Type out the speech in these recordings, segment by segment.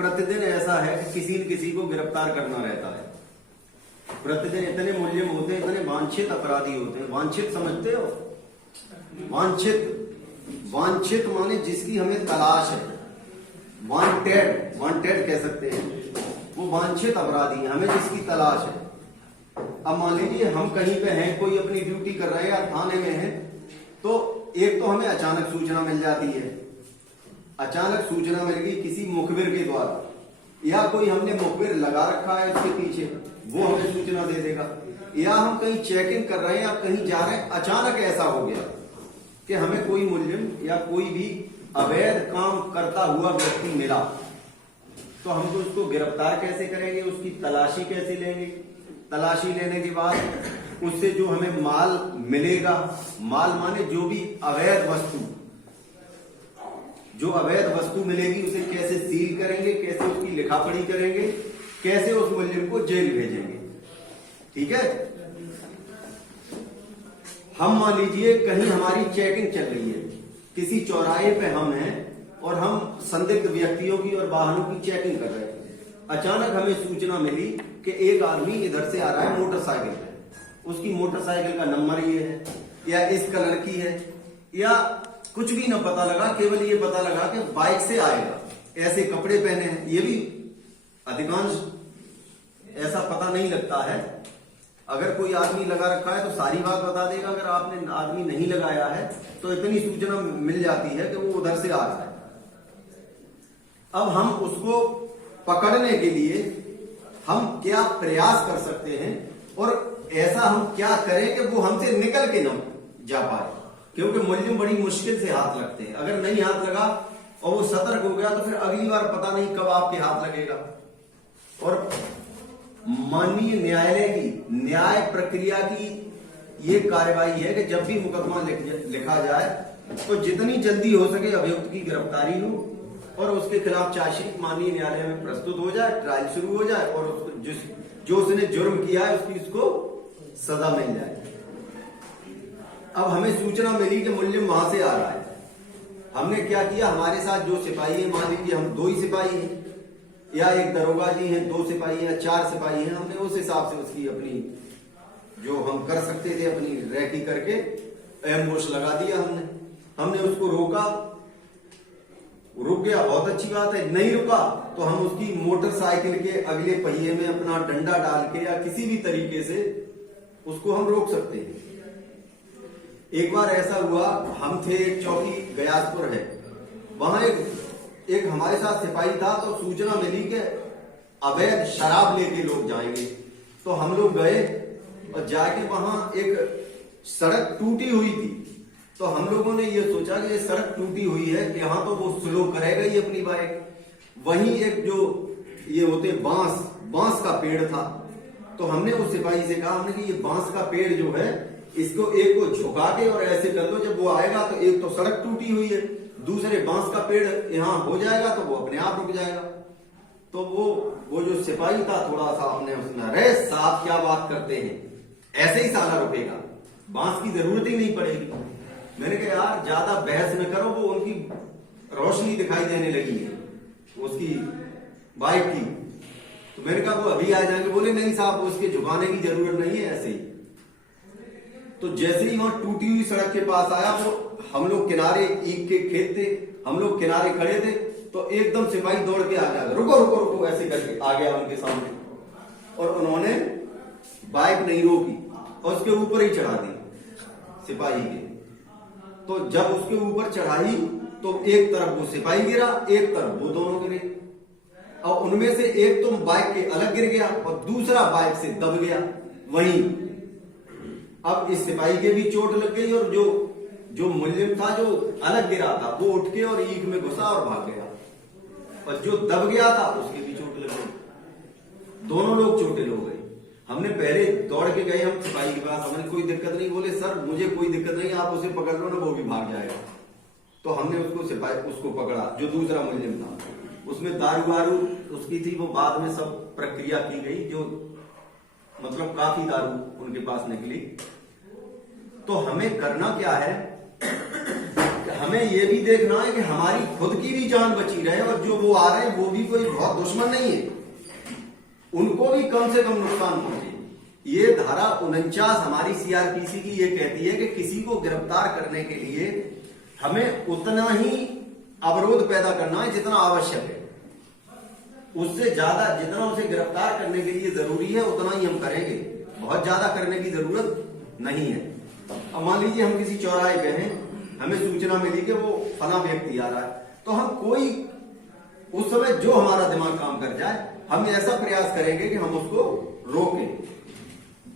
प्रतिदिन ऐसा है कि किसी न किसी को गिरफ्तार करना रहता है। प्रतिदिन इतने मुल्जिम होते हैं, इतने वांछित अपराधी होते हैं। वांछित समझते हो? वांछित माने जिसकी हमें तलाश है, वांटेड कह सकते हैं। वो वांछित अपराधी, हमें जिसकी तलाश है। अब मान लीजिए हम कहीं पे हैं, कोई अपनी ड्यूटी कर रहे हैं या थाने में है, तो एक तो हमें अचानक सूचना मिल जाती है। अचानक सूचना मिल गई किसी मुखबिर के द्वारा, या कोई हमने मुखबिर लगा रखा है उसके पीछे, वो हमें सूचना दे देगा। या हम कहीं चेकिंग कर रहे हैं या कहीं जा रहे हैं, अचानक ऐसा हो गया कि हमें कोई मुल्जिम या कोई भी अवैध काम करता हुआ व्यक्ति मिला, तो हम तो उसको गिरफ्तार कैसे करेंगे, उसकी तलाशी कैसे लेंगे। तलाशी लेने के बाद उससे जो हमें माल मिलेगा, माल माने जो भी अवैध वस्तु, जो अवैध वस्तु मिलेगी उसे कैसे सील करेंगे, कैसे उसकी लिखापढ़ी करेंगे, कैसे उस मुल्जिम को जेल भेजेंगे। ठीक है। हम मान लीजिए कहीं हमारी चेकिंग चल रही है, किसी चौराहे पे हम हैं और हम संदिग्ध व्यक्तियों की और वाहनों की चेकिंग कर रहे हैं। अचानक हमें सूचना मिली कि एक आदमी इधर से आ रहा है मोटरसाइकिल पे, उसकी मोटरसाइकिल का नंबर ये है या इस कलर की है, या कुछ भी ना पता लगा, केवल ये पता लगा कि बाइक से आएगा, ऐसे कपड़े पहने हैं। ये भी अधिकांश ऐसा पता नहीं लगता है। अगर कोई आदमी लगा रखा है तो सारी बात बता देगा, अगर आपने आदमी नहीं लगाया है तो इतनी सूचना मिल जाती है कि वो उधर से आ रहा है। अब हम उसको पकड़ने के लिए हम क्या प्रयास कर सकते हैं और ऐसा हम क्या करें कि वो हमसे निकल के न जा पाए, क्योंकि मुल्जिम बड़ी मुश्किल से हाथ लगते हैं। अगर नहीं हाथ लगा और वो सतर्क हो गया तो फिर अगली बार पता नहीं कब आपके हाथ लगेगा। और माननीय न्यायालय की न्याय प्रक्रिया की ये कार्यवाही है कि जब भी मुकदमा लिखा जाए तो जितनी जल्दी हो सके अभियुक्त की गिरफ्तारी हो और उसके खिलाफ चार्जशीट माननीय न्यायालय में प्रस्तुत हो जाए, ट्रायल शुरू हो जाए और उसको जो उसने जुर्म किया है उसकी उसको सजा मिल जाए। अब हमें सूचना मिली कि मुल्जिम वहां से आ रहा है। हमने क्या किया, हमारे साथ जो सिपाही है, मान लीजिए हम 2 ही सिपाही हैं या एक दरोगा जी हैं, 2 सिपाही हैं, 4 सिपाही हैं, हमने उस हिसाब से उसकी अपनी जो हम कर सकते थे अपनी रैकी करके एम्बुश लगा दिया। हमने उसको रोका, रुक गया, बहुत अच्छी बात है। नहीं रुका तो हम उसकी मोटरसाइकिल के अगले पहिए में अपना डंडा डाल के या किसी भी तरीके से उसको हम रोक सकते हैं। एक बार ऐसा हुआ, हम थे एक चौकी गयासपुर है, वहां एक हमारे साथ सिपाही था, तो सूचना मिली कि अवैध शराब लेके लोग जाएंगे। तो हम लोग गए और जाके वहां एक सड़क टूटी हुई थी, तो हम लोगों ने ये सोचा कि ये सड़क टूटी हुई है, यहाँ तो वो स्लो करेगा ही अपनी बाइक। वहीं एक जो ये होते बांस का पेड़ था, तो हमने उस सिपाही से कहा, हमने कि ये बांस का पेड़ जो है इसको एक को झुका के और ऐसे कर लो, जब वो आएगा तो एक तो सड़क टूटी हुई है, दूसरे बांस का पेड़ यहाँ हो जाएगा तो वो अपने आप रुक जाएगा। तो वो जो सिपाही था थोड़ा सा अपने उसने, अरे साहब क्या बात करते हैं, ऐसे ही साला रुकेगा, बांस की जरूरत ही नहीं पड़ेगी। मैंने कहा यार ज्यादा बहस न करो, वो उनकी रोशनी दिखाई देने लगी है उसकी बाइक की। तो मैंने कहा वो अभी आ जाएंगे, बोले नहीं साहब उसके झुकाने की जरूरत नहीं है, ऐसे ही। तो जैसे ही वहां टूटी हुई सड़क के पास आया, वो हम लोग किनारे, ईख के खेत थे, हम लोग किनारे खड़े थे, तो एकदम सिपाही दौड़ के आ गया, रुको रुको रुको ऐसे करके आ गया उनके सामने, और उन्होंने बाइक नहीं रोकी और उसके ऊपर ही चढ़ा दी सिपाही के। तो जब उसके ऊपर चढ़ाई तो एक तरफ वो सिपाही गिरा, एक तरफ वो दोनों गिरे, और उनमें से एक तो बाइक के अलग गिर गया और दूसरा बाइक से दब गया वहीं। अब इस सिपाही के भी चोट लग गई और जो मुल्जिम था जो अलग गिरा था वो उठ के और ईख में घुसा और भाग गया, और जो दब गया था उसके भी चोट लग गई, दोनों लोग चोटिल हो गए। हमने पहले दौड़ के गए हम सिपाही के पास, हमने कोई दिक्कत नहीं, बोले सर मुझे कोई दिक्कत नहीं, आप उसे पकड़ लो ना, वो भी भाग जाएगा। तो हमने उसको पकड़ा, जो दूसरा मुल्जिम था, उसमें दारू वारू उसकी थी, वो बाद में सब प्रक्रिया की गई, जो मतलब काफी दारू उनके पास निकली। तो हमें करना क्या है, हमें ये भी देखना है कि हमारी खुद की भी जान बची रहे, और जो वो आ रहे हैं वो भी कोई बहुत दुश्मन नहीं है, उनको भी कम से कम नुकसान पहुंचे। ये धारा 49 हमारी सीआरपीसी की ये कहती है कि किसी को गिरफ्तार करने के लिए हमें उतना ही अवरोध पैदा करना है जितना आवश्यक है, उससे ज्यादा जितना उसे गिरफ्तार करने के लिए जरूरी है उतना ही हम करेंगे, बहुत ज्यादा करने की जरूरत नहीं है। अब मान लीजिए हम किसी चौराहे पे हैं, हमें सूचना मिली कि वो फला व्यक्ति आ रहा है, तो हम कोई उस समय जो हमारा दिमाग काम कर जाए हम ऐसा प्रयास करेंगे कि हम उसको रोकें।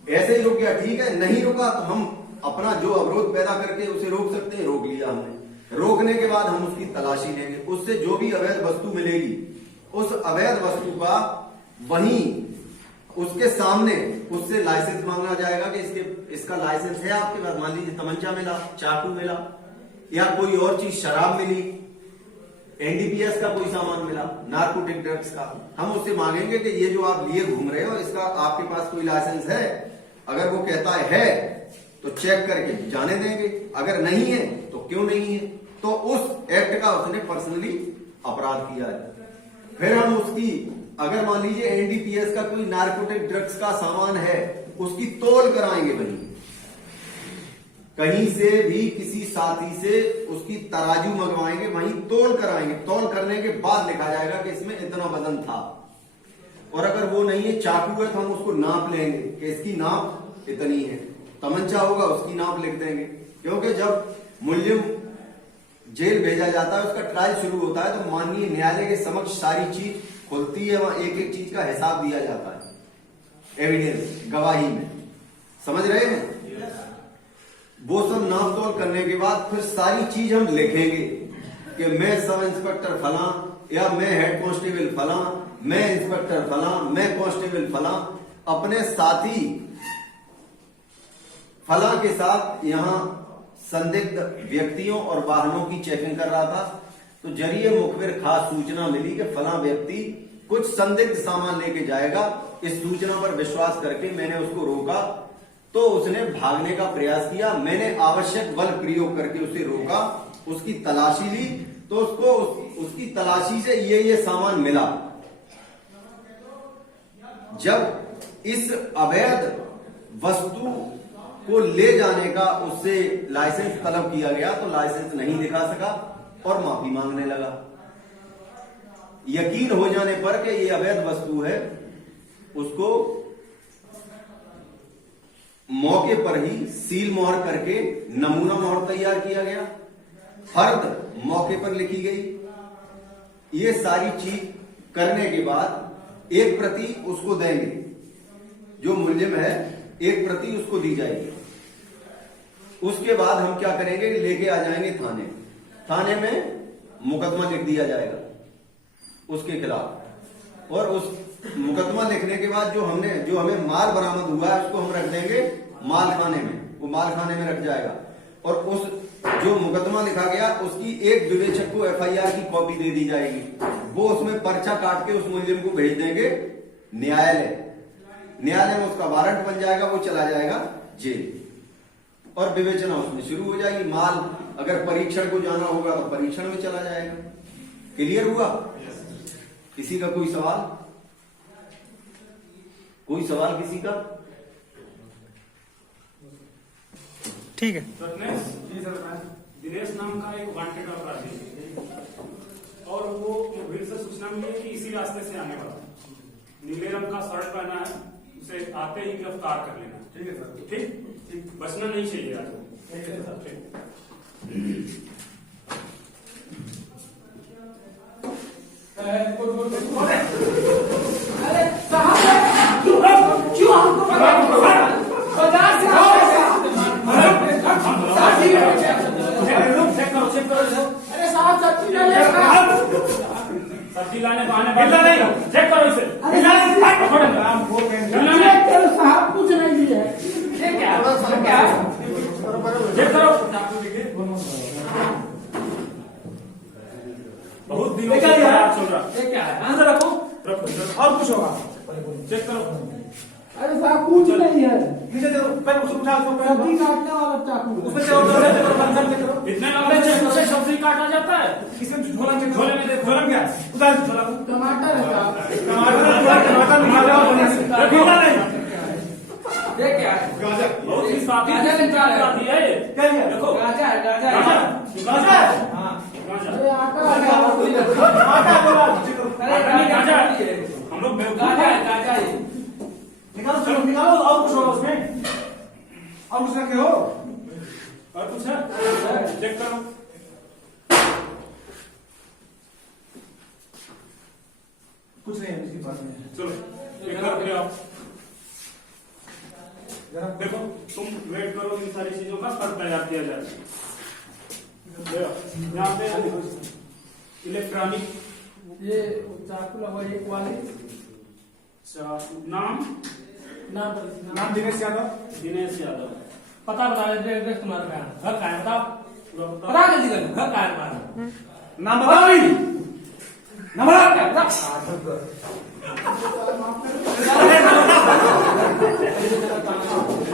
ऐसे ही रुक गया ठीक है, नहीं रुका तो हम अपना जो अवरोध पैदा करके उसे रोक सकते हैं, रोक लिया हमने। रोकने के बाद हम उसकी तलाशी लेंगे, उससे जो भी अवैध वस्तु मिलेगी उस अवैध वस्तु का वहीं उसके सामने उससे लाइसेंस मांगना जाएगा कि इसका लाइसेंस है आपके पास। मान लीजिए तमंचा मिला, चाकू मिला या कोई और चीज, शराब मिली, एनडीपीएस का कोई सामान मिला, नार्कोटिक ड्रग्स का, हम उससे मांगेंगे कि ये जो आप लिए घूम रहे हो इसका आपके पास कोई लाइसेंस है। अगर वो कहता है तो चेक करके जाने देंगे, अगर नहीं है तो क्यों नहीं है, तो उस एक्ट का उसने पर्सनली अपराध किया है। फिर हम उसकी, अगर मान लीजिए एनडीपीएस का कोई नार्कोटिक ड्रग्स का सामान है, उसकी तौल कराएंगे, वहीं कहीं से भी किसी साथी से उसकी तराजू मंगवाएंगे, वहीं तौल कराएंगे। तौल करने के बाद लिखा जाएगा कि इसमें इतना वजन था, और अगर वो नहीं है, चाकू है, तो हम उसको नाप लेंगे कि इसकी नाप इतनी है। तमंचा होगा, उसकी नाप लिख देंगे, क्योंकि जब मुलजिम जेल भेजा जाता है, उसका ट्रायल शुरू होता है, तो माननीय न्यायालय के समक्ष सारी चीज खुलती है, वहां एक एक चीज का हिसाब दिया जाता है, एविडेंस, गवाही में, समझ रहे हैं। वो सब नाप तोल करने के बाद फिर सारी चीज हम लिखेंगे कि मैं सब इंस्पेक्टर फला, या मैं हेड कांस्टेबल फला, मैं इंस्पेक्टर फला, मैं कांस्टेबल फला अपने साथी फला के साथ यहां संदिग्ध व्यक्तियों और वाहनों की चेकिंग कर रहा था, तो जरिए मुखबिर खास सूचना मिली कि फला व्यक्ति कुछ संदिग्ध सामान लेके जाएगा। इस सूचना पर विश्वास करके मैंने उसको रोका, तो उसने भागने का प्रयास किया, मैंने आवश्यक बल प्रयोग करके उसे रोका, उसकी तलाशी ली, तो उसको उसकी तलाशी से ये सामान मिला। जब इस अवैध वस्तु को ले जाने का उससे लाइसेंस तलब किया गया, तो लाइसेंस नहीं दिखा सका और माफी मांगने लगा। यकीन हो जाने पर कि ये अवैध वस्तु है, उसको मौके पर ही सील मोहर करके नमूना मोहर तैयार किया गया, फर्द मौके पर लिखी गई। ये सारी चीज करने के बाद एक प्रति उसको देंगे, जो मुलजिम है एक प्रति उसको दी जाएगी। उसके बाद हम क्या करेंगे, लेके आ जाएंगे थाने, थाने में मुकदमा लिख दिया जाएगा उसके खिलाफ, और उस मुकदमा लिखने के बाद जो हमें माल बरामद हुआ है उसको हम रख देंगे माल खाने में, वो माल खाने में रख जाएगा। और उस जो मुकदमा लिखा गया उसकी एक विवेचक को एफआईआर की कॉपी दे दी जाएगी, वो उसमें पर्चा काट के उस मुलजिम को भेज देंगे न्यायालय, न्यायालय में उसका वारंट बन जाएगा, वो चला जाएगा जेल, और विवेचना उसमें शुरू हो जाएगी। माल अगर परीक्षण को जाना होगा तो परीक्षण में चला जाएगा। क्लियर हुआ? किसी का कोई सवाल? कोई सवाल किसी का? ठीक है। दिनेश नाम का एक वांटेड अपराधी है, और वो मुखबिर से सूचना मिली कि इसी रास्ते से आने वाला, नीले रंग का शर्ट पहना है, उसे आते ही गिरफ्तार कर लेना। ठीक है सर, ठीक, बचना नहीं चाहिए आज। ठीक है सर, ठीक। अरे साहब क्यों हमको बाजार से अरे साहब सब्जी लाने बहाने चेक करो इसे। साहब कुछ नहीं है, चेक करो। बहुत दिनों से चल रहा है, रखो और कुछ होगा, चेक करो। अरे साहब कुछ नहीं है, नीचे देखो, पैर उठा, सब्जी काटने वाला चाकू उसमें चेक करो, इतने लंबे चेक करो, सब्जी काटा जाता है? किसने झोला में झोले में देखो। झोला क्या उतार झोला को टमाटर है साहब टमाटर निकाल दो बढ़िया से रखिएगा नहीं ये क्या है बहुत ही स्वादिष्ट गाजर निकाल है। आती है ये। क्या है देखो गाजर है गाजर है। गाजर हाँ गाजर। अरे आटा आ गया आटा बोला अरे गाजर। हम लोग बेवकूफ गाजर है हैं। गाजर है। निकालो चलो निकालो और कुछ होगा उसमें और कुछ रखे हो और कुछ है? चेक करो। कुछ नहीं है इसके पास में चलो एक बार फिर आओ। जरा देखो तुम वेट करो, इन सारी चीजों का सर्च तैयार किया जाए। यहाँ पे इलेक्ट्रॉनिक ये चाकू लगा 1 नाम नाम दिनेश यादव दिनेश यादव। पता बता एड्रेस तुम्हारा क्या है घर का है बताओ पूरा बताओ। बता दीजिएगा घर का है तुम्हारा नाम बताओ नहीं नाम बताओ क्या बता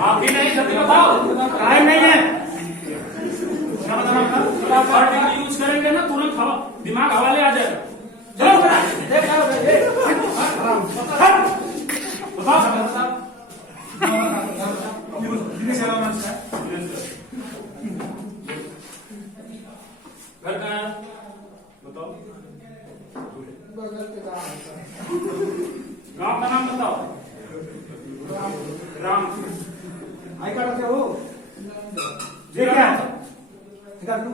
आप भी नहीं जल्दी बताओ। टाइम नहीं है नाम बताओ फटाफट डिग्री यूज करेंगे ना तुरंत हवा दिमाग हवाले आ जाएगा। चलो देख बताओ। दिनेश यादव नाम से घर कहाँ है बताओ। गांव का नाम बताओ। राम। आई कार्ड रखे हो ये क्या है निकाल दो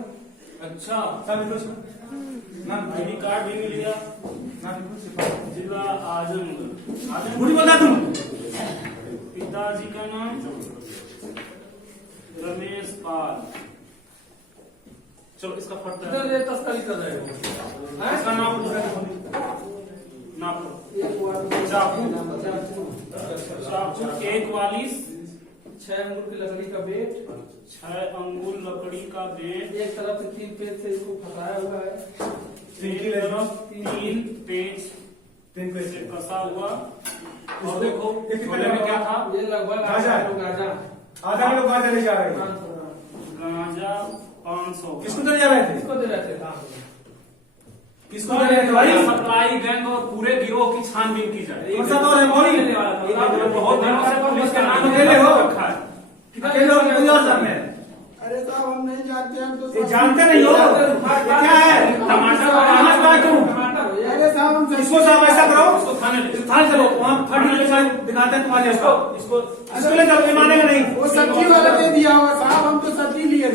अच्छा सब लिखो इसमें नाम आईडी कार्ड भी मिल गया। नाम लिखो जिला आजमगढ़। पूरी बोला तुम पिताजी का नाम रमेश पाल। चलो इसका फट इधर ये तस्करी कर रहे हो इसका नाम नाप चाकू 1 6 अंगूर की लकड़ी का बेट 6 अंगुल लकड़ी का बेट। एक तरफ से 3 पेज से इसको फंसाया हुआ है। 3 पेज तीन पे से कसा हुआ। और देखो एक झोले में क्या था? ये लगभग गाजर। 8 किलो गाजर आधा किलो गाजर ले जा रहे हैं 500 ग्राम। गांजा 500। किसको दे जा रहे थे किसको दे रहे थे काम किसको दे रहे थे भाई सप्लाई गैंग और पूरे गिरोह की छानबीन की जाए। कौन सा दौर है मौली बहुत दिनों से पुलिस के नाम अकेले हो? रखा है। अकेले हो कोई और सामने अरे साहब हम नहीं जानते हम तो ये जानते नहीं हो ये क्या है टमाटर कहाँ बात हूँ अरे साहब हम इसको साहब ऐसा करो इसको थाने ले थाने चलो वहाँ फट ले जाए दिखाते हैं तुम्हारे इसको इसको इसको इसको ले जाओ ये मानेगा नहीं वो सब्जी वाला दे दिया होगा साहब हम तो सब्जी लिए थे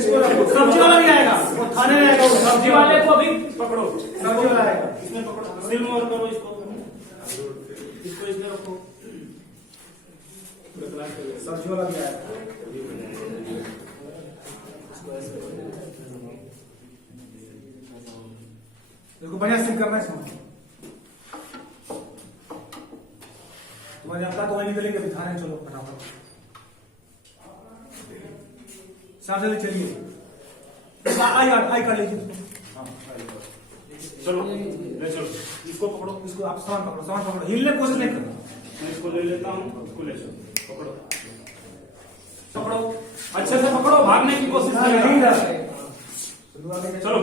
सब्जी वाला भी आएगा वो थाने में आएगा वो सब्जी वाले को भी पकड़ो। सब्जी वाला आएगा इसमें पकड़ो सिल मोर करो इसको इसमें रखो। सब्जी वाला भी आएगा देखो बढ़िया सील करना है इसमें तुम्हारे अपना तो वही निकलेंगे अभी थाने चलो फटाफट साथ से चलिए आई कर लीजिए चलो ले चलो इसको पकड़ो। इसको आप सामान पकड़ो हिलने की कोशिश नहीं करना मैं इसको ले लेता हूँ। इसको ले चलो पकड़ो पकड़ो अच्छे से पकड़ो भागने की कोशिश नहीं करेगा। रहा चलो